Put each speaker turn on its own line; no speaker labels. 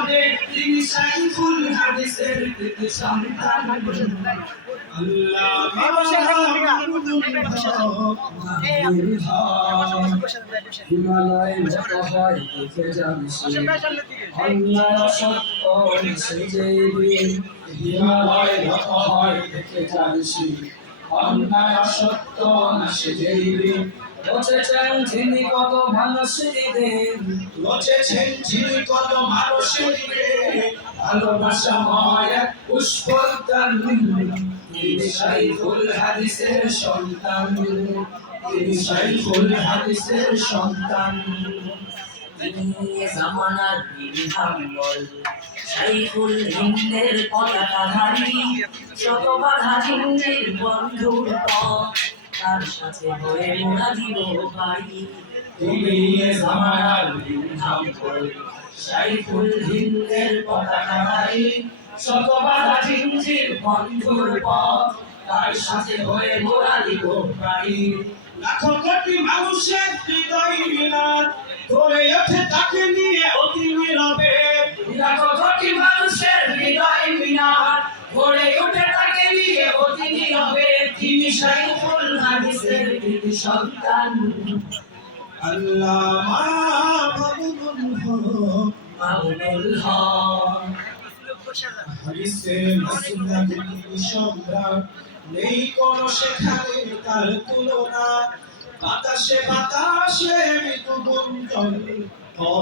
হবে
হিমালয় হয় দেখে যাবি অন্যায় সত্য সে হিমালয় হয় দেখে যাবি অন্যায় না সে যেই দিন বসেছেন তিনি কত দিন
রচেছেন যিনি কত মানুষের ভালোবাসা এক পুষ্পদান তিনি সাইফুল হাদিসের সন্তান। তিনি সাইফুল হাদিসের সন্তান।
তিনি জামানার বিধাম্বল শাইখুল হিন্দের পতাকাধারী শত বাধা হিন্দের বন্ধুর পথ। তার সাথে হয়ে মোরা দিব পারি
এ জামানার বিধাম্বল সাইফুল হিন্দের পতাকাধারী শত বাধা জিঞ্জির বন্ধুর পথ তার সাথে হয়ে মোরা দিব প্রাণী লাখো কোটি মানুষের তিনি সাইফুল হাদিসের কৃতি সন্তান। আল্লাহ মাহবুবুল হক।
মামুনুল হক।
হাদিসে মাসুদা তিনি সম্রাট। নেই কোন সেখানে তার তুলনা। বাতাসে বাতাসে গুঞ্জন